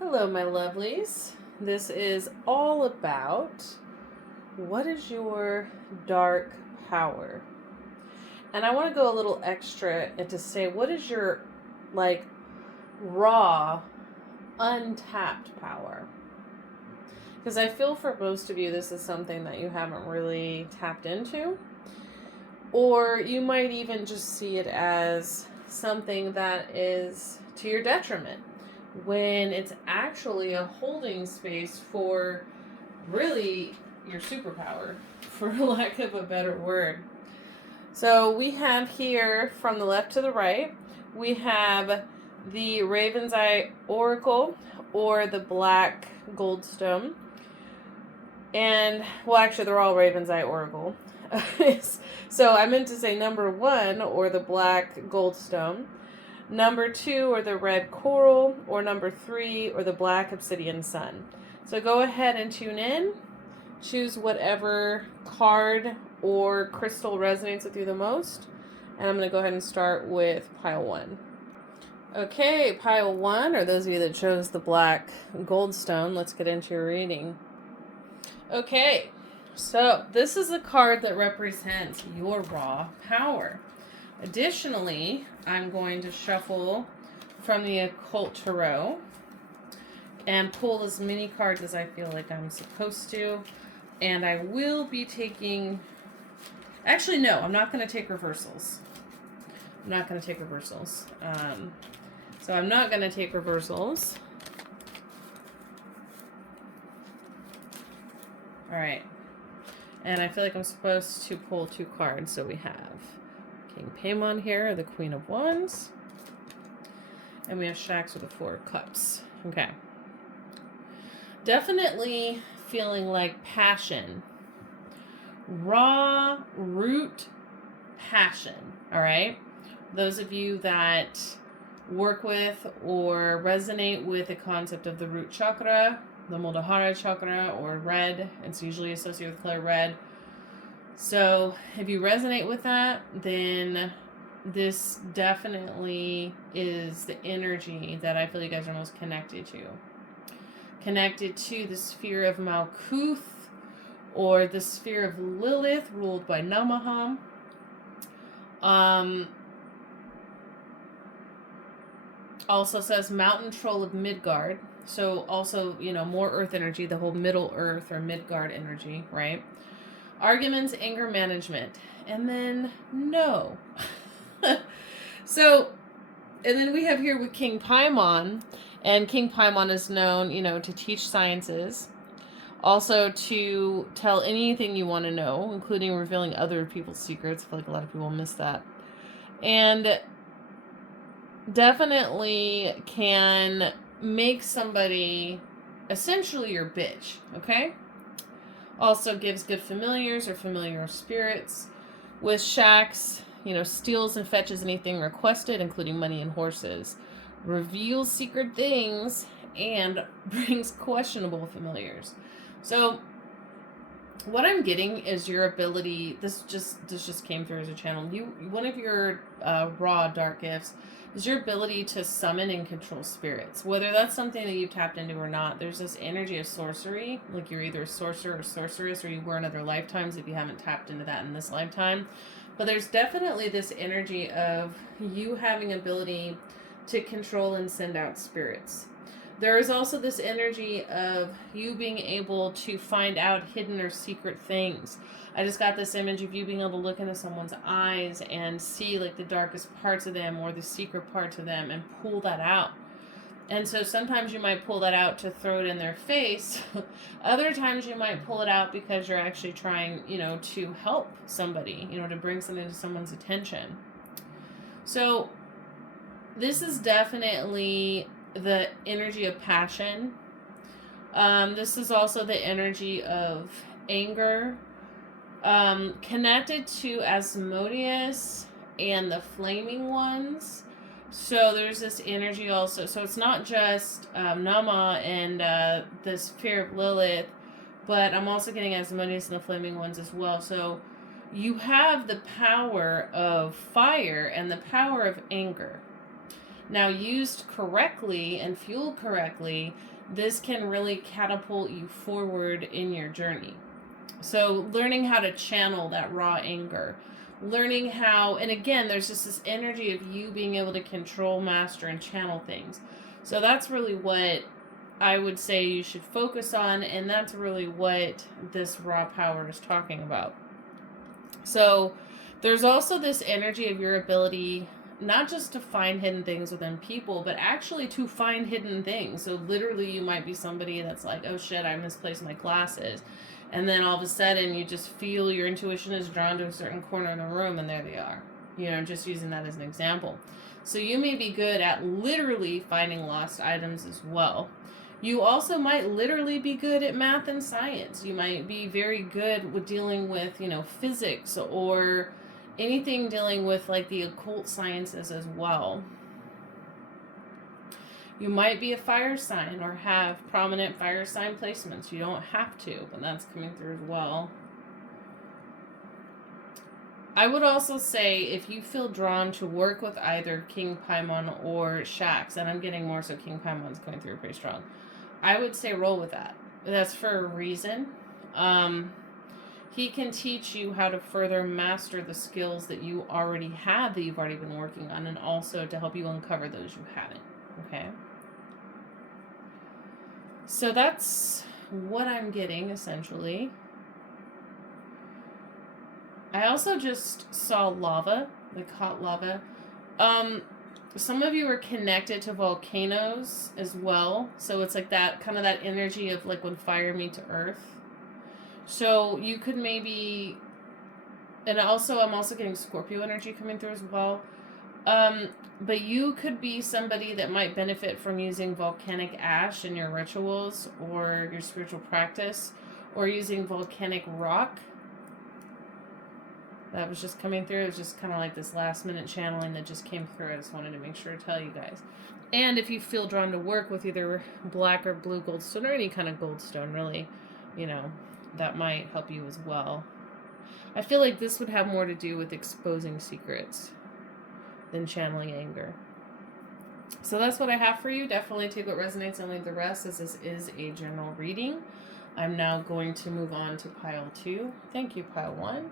Hello, my lovelies. This is all about what is your dark power? And I want to go a little extra and to say, what is your, like, raw, untapped power? Because I feel for most of you, this is something that you haven't really tapped into. Or you might even just see it as something that is to your detriment, when it's actually a holding space for really your superpower, for lack of a better word. So we have here, from the left to the right, we have the Raven's Eye Oracle, or the Black Goldstone. And, well, actually, they're all Raven's Eye Oracle. So I meant to say number 1, or the Black Goldstone. Number 2, or the Red Coral, or number 3, or the Black Obsidian Sun. So go ahead and tune in. Choose whatever card or crystal resonates with you the most. And I'm going to go ahead and start with pile 1. Okay, pile 1, or those of you that chose the Black Goldstone, let's get into your reading. Okay, so this is a card that represents your raw power. Additionally, I'm going to shuffle from the occult tarot and pull as many cards as I feel like I'm supposed to. And I will be taking... Actually, no, I'm not going to take reversals. So I'm not going to take reversals. All right. And I feel like I'm supposed to pull 2 cards. So we have King Paimon here, the Queen of Wands. And we have Shax with the 4 of Cups. Okay. Definitely feeling like passion. Raw root passion. All right. Those of you that work with or resonate with the concept of the root chakra, the Muladhara chakra, or red, it's usually associated with color red. So if you resonate with that, then this definitely is the energy that I feel you guys are most connected to. Connected to the sphere of Malkuth, or the sphere of Lilith, ruled by Namaha. Also says Mountain Troll of Midgard. So also, more earth energy, the whole Middle Earth or Midgard energy, right? Arguments, anger management. And then no. So, and then we have here with King Paimon. And King Paimon is known, to teach sciences. Also to tell anything you want to know, including revealing other people's secrets. I feel like a lot of people miss that. And definitely can make somebody essentially your bitch, okay? Also gives good familiars or familiar spirits. With Shax, steals and fetches anything requested, including money and horses. Reveals secret things and brings questionable familiars. So what I'm getting is your ability, this just came through as a channel. One of your raw dark gifts is your ability to summon and control spirits. Whether that's something that you've tapped into or not, there's this energy of sorcery. Like you're either a sorcerer or sorceress, or you were in other lifetimes if you haven't tapped into that in this lifetime. But there's definitely this energy of you having ability to control and send out spirits. There is also this energy of you being able to find out hidden or secret things. I just got this image of you being able to look into someone's eyes and see like the darkest parts of them or the secret parts of them and pull that out. And so sometimes you might pull that out to throw it in their face. Other times you might pull it out because you're actually trying, to help somebody, to bring something to someone's attention. So this is definitely the energy of passion. This is also the energy of anger, connected to Asmodeus and the Flaming Ones. So there's this energy also. So it's not just Nama and the sphere of Lilith, but I'm also getting Asmodeus and the Flaming Ones as well. So you have the power of fire and the power of anger. Now, used correctly and fueled correctly, this can really catapult you forward in your journey. So learning how to channel that raw anger, learning how, and again, there's just this energy of you being able to control, master, and channel things. So that's really what I would say you should focus on, and that's really what this raw power is talking about. So there's also this energy of your ability not just to find hidden things within people, but actually to find hidden things. So literally you might be somebody that's like, oh shit, I misplaced my glasses. And then all of a sudden you just feel your intuition is drawn to a certain corner in the room, and there they are. You know, just using that as an example. So you may be good at literally finding lost items as well. You also might literally be good at math and science. You might be very good with dealing with, you know, physics or anything dealing with like the occult sciences as well. You might be a fire sign or have prominent fire sign placements. You don't have to, but that's coming through as well. I would also say if you feel drawn to work with either King Paimon or Shax, and I'm getting more so King Paimon's coming through pretty strong, I would say roll with that. That's for a reason. He can teach you how to further master the skills that you already have, that you've already been working on, and also to help you uncover those you haven't. Okay? So that's what I'm getting, essentially. I also just saw lava, like hot lava. Some of you are connected to volcanoes as well. So it's like that, kind of that energy of like when fire meets earth. So you could maybe, and also I'm also getting Scorpio energy coming through as well. But you could be somebody that might benefit from using volcanic ash in your rituals or your spiritual practice, or using volcanic rock. That was just coming through. It was just kind of like this last minute channeling that just came through. I just wanted to make sure to tell you guys. And if you feel drawn to work with either black or blue goldstone or any kind of goldstone, really, you know, that might help you as well. I feel like this would have more to do with exposing secrets than channeling anger. So that's what I have for you. Definitely take what resonates and leave the rest, as this is a general reading. I'm now going to move on to pile 2. Thank you, pile 1.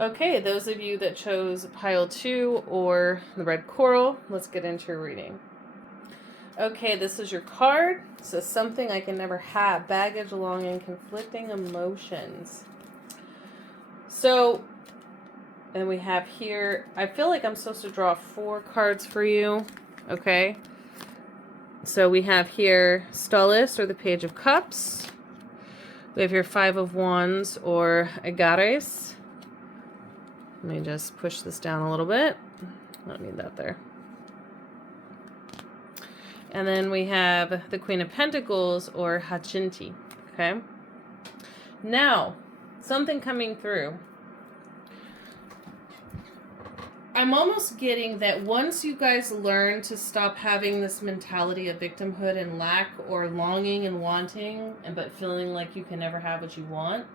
Okay, those of you that chose pile 2 or the Red Coral, let's get into your reading. Okay, this is your card. It says something I can never have. Baggage, longing, conflicting emotions. So, and we have here, I feel like I'm supposed to draw 4 cards for you. Okay. So we have here Stulus, or the Page of Cups. We have here 5 of Wands, or Agares. Let me just push this down a little bit. I don't need that there. And then we have the Queen of Pentacles, or Hachinti. Okay. Now, something coming through. I'm almost getting that once you guys learn to stop having this mentality of victimhood and lack, or longing and wanting, but feeling like you can never have what you want,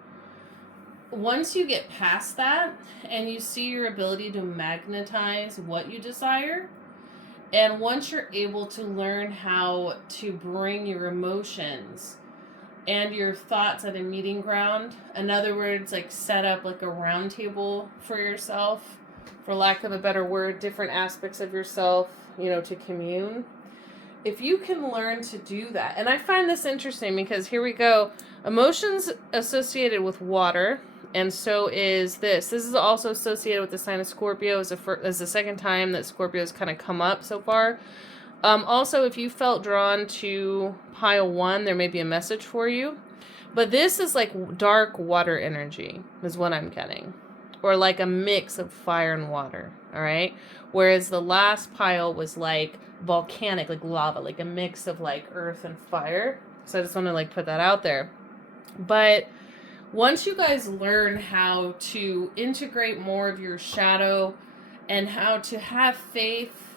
once you get past that and you see your ability to magnetize what you desire, and once you're able to learn how to bring your emotions and your thoughts at a meeting ground, in other words, like set up like a round table for yourself, for lack of a better word, different aspects of yourself, you know, to commune. If you can learn to do that, and I find this interesting because here we go, emotions associated with water, and so is this. This is also associated with the sign of Scorpio, as the second time that Scorpio has kind of come up so far. Also, if you felt drawn to pile 1, there may be a message for you. But this is like dark water energy, is what I'm getting. Or like a mix of fire and water, all right? Whereas the last pile was like volcanic, like lava, like a mix of like earth and fire. So I just want to like put that out there. But once you guys learn how to integrate more of your shadow and how to have faith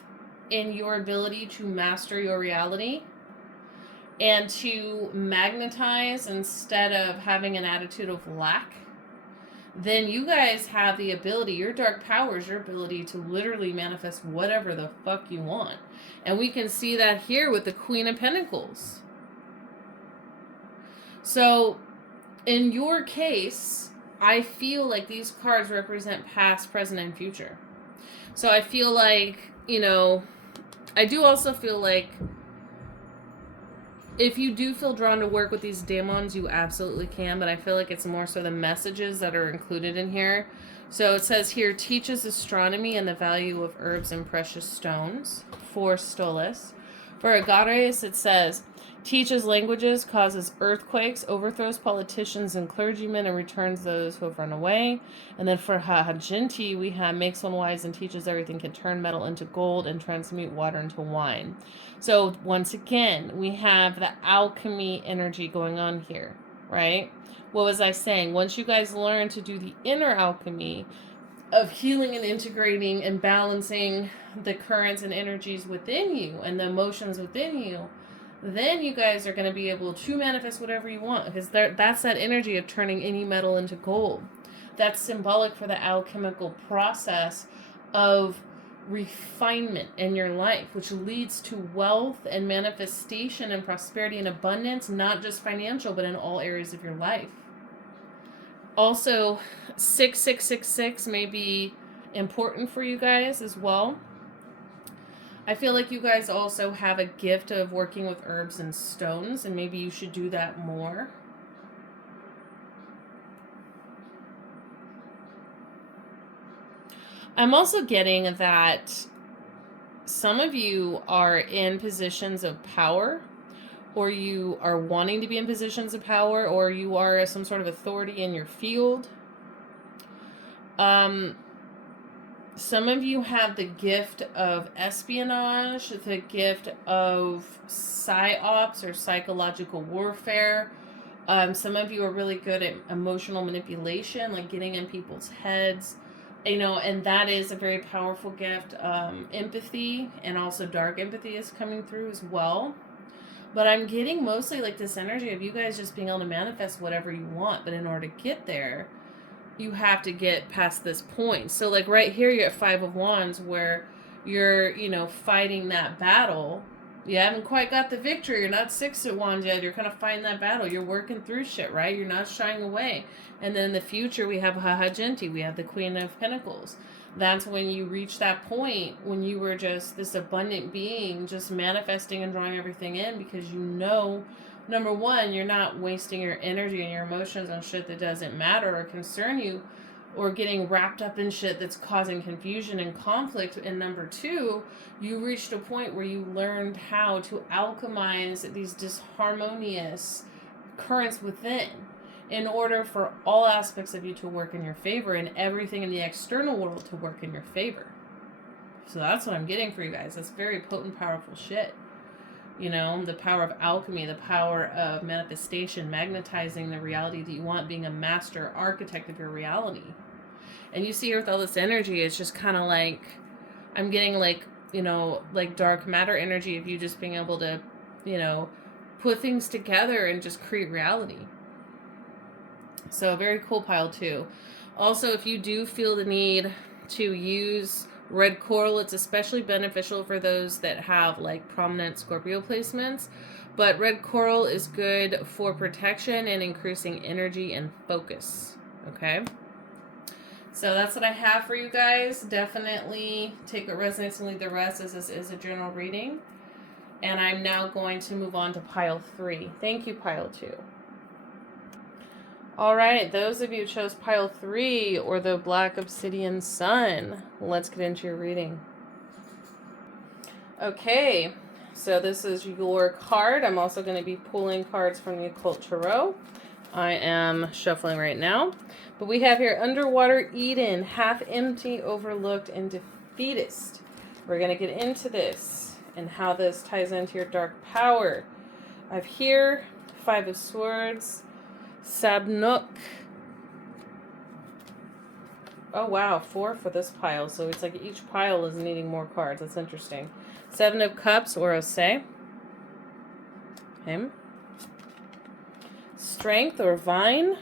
in your ability to master your reality and to magnetize instead of having an attitude of lack, then you guys have the ability, your dark power is your ability to literally manifest whatever the fuck you want. And we can see that here with the Queen of Pentacles. So, in your case, I feel like these cards represent past, present, and future. So I feel like, you know, I do also feel like if you do feel drawn to work with these demons, you absolutely can, but I feel like it's more so the messages that are included in here. So it says here, teaches astronomy and the value of herbs and precious stones for Stolas. For Agares, it says, teaches languages, causes earthquakes, overthrows politicians and clergymen, and returns those who have run away. And then for Hajinti, we have makes one wise and teaches everything can turn metal into gold and transmute water into wine. So once again, we have the alchemy energy going on here, right? What was I saying? Once you guys learn to do the inner alchemy of healing and integrating and balancing the currents and energies within you and the emotions within you, then you guys are going to be able to manifest whatever you want, because that's that energy of turning any metal into gold. That's symbolic for the alchemical process of refinement in your life, which leads to wealth and manifestation and prosperity and abundance, not just financial, but in all areas of your life. Also, 6666 may be important for you guys as well. I feel like you guys also have a gift of working with herbs and stones, and maybe you should do that more. I'm also getting that some of you are in positions of power, or you are wanting to be in positions of power, or you are some sort of authority in your field. Some of you have the gift of espionage, the gift of psyops or psychological warfare. Some of you are really good at emotional manipulation, like getting in people's heads, you know, and that is a very powerful gift. Empathy, and also dark empathy is coming through as well. But I'm getting mostly like this energy of you guys just being able to manifest whatever you want. But in order to get there, you have to get past this point. So like right here, you're at 5 of Wands, where you're, you know, fighting that battle. You haven't quite got the victory. You're not 6 of Wands yet. You're kind of fighting that battle. You're working through shit, right? You're not shying away. And then in the future, we have Hajinti. We have the Queen of Pentacles. That's when you reach that point when you were just this abundant being, just manifesting and drawing everything in, because you know, number one, you're not wasting your energy and your emotions on shit that doesn't matter or concern you, or getting wrapped up in shit that's causing confusion and conflict. And number two, you reached a point where you learned how to alchemize these disharmonious currents within, in order for all aspects of you to work in your favor and everything in the external world to work in your favor. So that's what I'm getting for you guys. That's very potent, powerful shit. You know, the power of alchemy, the power of manifestation, magnetizing the reality that you want, being a master architect of your reality. And you see here with all this energy, it's just kind of like, I'm getting like, you know, like dark matter energy of you just being able to, you know, put things together and just create reality. So very cool, pile 2. Also, if you do feel the need to use Red Coral, it's especially beneficial for those that have like prominent Scorpio placements. But Red Coral is good for protection and increasing energy and focus. Okay? So that's what I have for you guys. Definitely take what resonates and leave the rest, as this is a general reading. And I'm now going to move on to pile 3. Thank you, pile 2. All right, those of you who chose pile 3 or the Black Obsidian Sun, let's get into your reading. Okay, so this is your card. I'm also going to be pulling cards from the Occult Tarot. I am shuffling right now. But we have here Underwater Eden, Half Empty, Overlooked, and Defeatist. We're going to get into this and how this ties into your dark power. I have here 5 of Swords, Sabnuk. Oh wow, 4 for this pile. So it's like each pile is needing more cards. That's interesting. 7 of Cups, or Ose. Him. Strength, or Vine.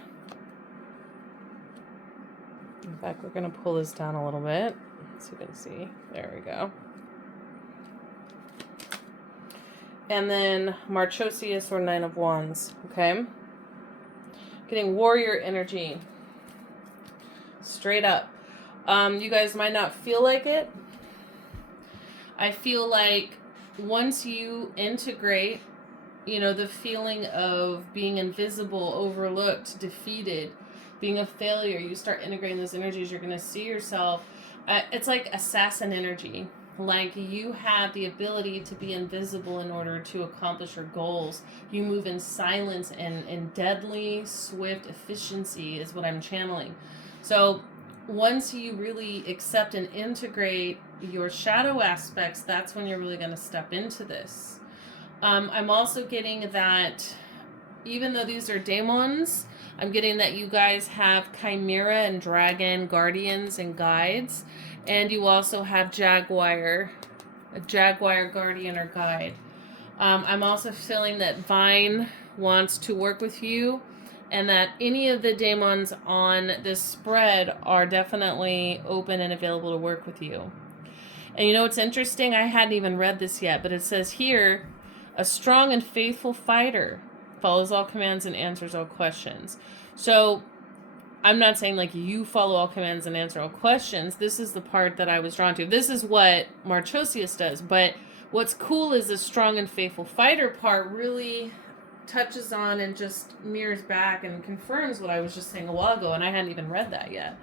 In fact, we're going to pull this down a little bit so you can see. There we go. And then Marchosius, or Nine of Wands. Okay. Getting warrior energy. Straight up. You guys might not feel like it. I feel like once you integrate, the feeling of being invisible, overlooked, defeated, being a failure, you start integrating those energies, you're going to see yourself. It's like assassin energy. Like you have the ability to be invisible in order to accomplish your goals. You move in silence and in deadly, swift efficiency is what I'm channeling. So once you really accept and integrate your shadow aspects, that's when you're really going to step into this. I'm also getting that even though these are daemons, I'm getting that you guys have chimera and dragon guardians and guides. And you also have a jaguar guardian or guide. I'm also feeling that Vine wants to work with you, and that any of the daemons on this spread are definitely open and available to work with you. And you know what's interesting? I hadn't even read this yet, but it says here, a strong and faithful fighter follows all commands and answers all questions. So I'm not saying like you follow all commands and answer all questions. This is the part that I was drawn to. This is what Marchosius does. But what's cool is the strong and faithful fighter part really touches on and just mirrors back and confirms what I was just saying a while ago, and I hadn't even read that yet.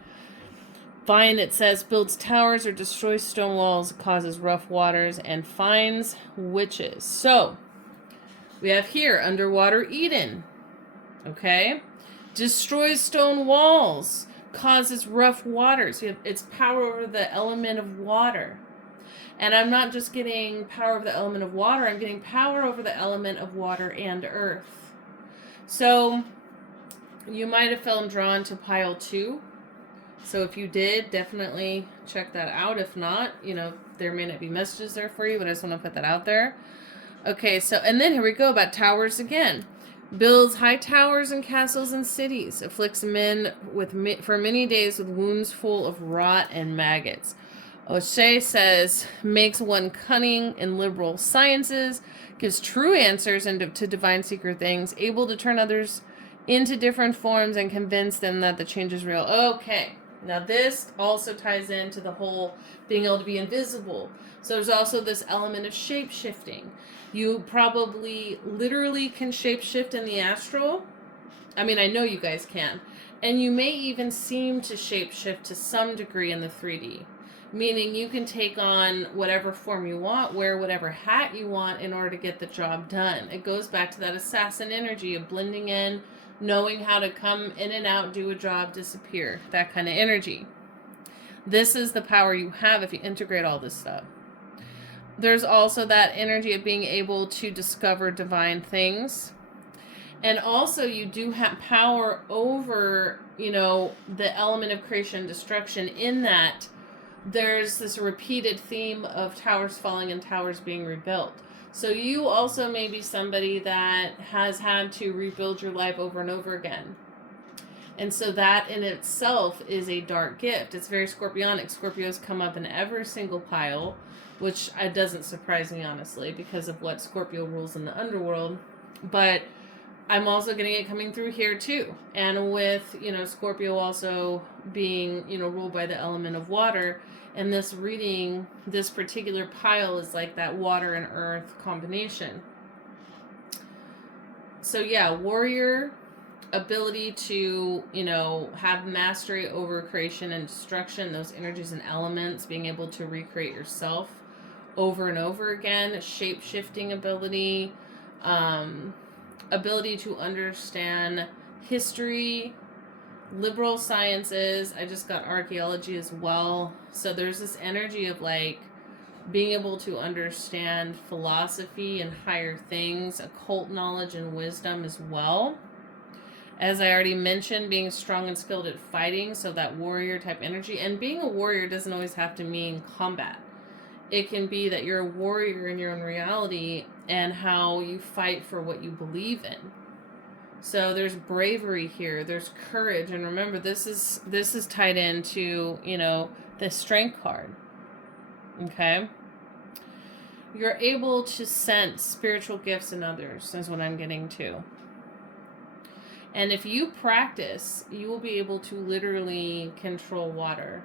Vine, it says, builds towers or destroys stone walls, causes rough waters, and finds witches. So, we have here, underwater Eden. Okay? Destroys stone walls, causes rough waters. It's power over the element of water. And I'm not just getting power over the element of water, I'm getting power over the element of water and earth. So, you might have felt drawn to pile 2. So if you did, definitely check that out. If not, there may not be messages there for you, but I just want to put that out there. Okay, so, and then here we go about towers again. Builds high towers and castles and cities. Afflicts men for many days with wounds full of rot and maggots. O'Shea says, makes one cunning in liberal sciences, gives true answers to divine secret things, able to turn others into different forms and convince them that the change is real. Okay. Now this also ties into the whole being able to be invisible. So there's also this element of shape-shifting. You probably literally can shape-shift in the astral. I mean, I know you guys can. And you may even seem to shape-shift to some degree in the 3D. Meaning you can take on whatever form you want, wear whatever hat you want in order to get the job done. It goes back to that assassin energy of blending in, knowing how to come in and out, do a job, disappear, that kind of energy. This is the power you have if you integrate all this stuff. There's also that energy of being able to discover divine things. And also you do have power over, the element of creation and destruction, in that there's this repeated theme of towers falling and towers being rebuilt. So you also may be somebody that has had to rebuild your life over and over again. And so that in itself is a dark gift. It's very Scorpionic. Scorpios come up in every single pile, which doesn't surprise me, honestly, because of what Scorpio rules in the underworld. But I'm also getting it coming through here too. And with, Scorpio also being, ruled by the element of water, and this reading, this particular pile is like that water and earth combination. So yeah, warrior, ability to, have mastery over creation and destruction, those energies and elements, being able to recreate yourself over and over again, shape-shifting ability, ability to understand history, liberal sciences. I just got archaeology as well. So there's this energy of like being able to understand philosophy and higher things, occult knowledge and wisdom as well. As I already mentioned, being strong and skilled at fighting, so that warrior type energy. And being a warrior doesn't always have to mean combat. It can be that you're a warrior in your own reality and how you fight for what you believe in. So there's bravery here, there's courage, and remember this is tied into, you know, the strength card. Okay? You're able to sense spiritual gifts in others, is what I'm getting to. And if you practice, you will be able to literally control water.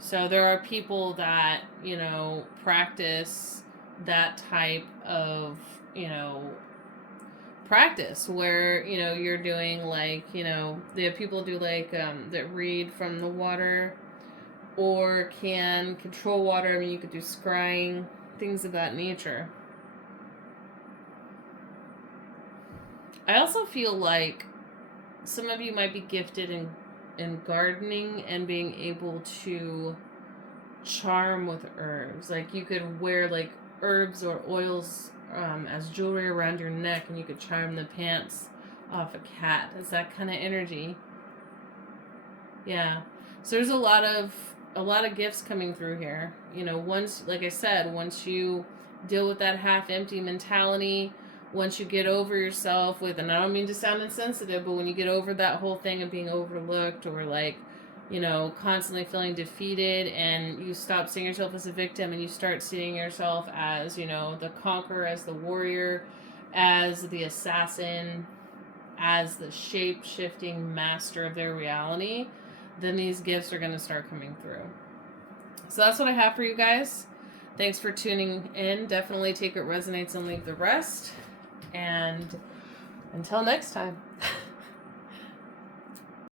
So there are people that, you know, practice that type of, you know, practice where, you know, you're doing like, you know, the people do like that read from the water or can control water. I mean, you could do scrying, things of that nature. I also feel like some of you might be gifted in gardening and being able to charm with herbs. Like you could wear like herbs or oils as jewelry around your neck, and you could charm the pants off a cat. It's that kind of energy. Yeah. So there's a lot of gifts coming through here. You know, once, like I said, once you deal with that half empty mentality, once you get over yourself with, and I don't mean to sound insensitive, but when you get over that whole thing of being overlooked or like, you know, constantly feeling defeated, and you stop seeing yourself as a victim and you start seeing yourself as, you know, the conqueror, as the warrior, as the assassin, as the shape-shifting master of their reality, then these gifts are going to start coming through. So that's what I have for you guys. Thanks for tuning in. Definitely take what resonates and leave the rest. And until next time.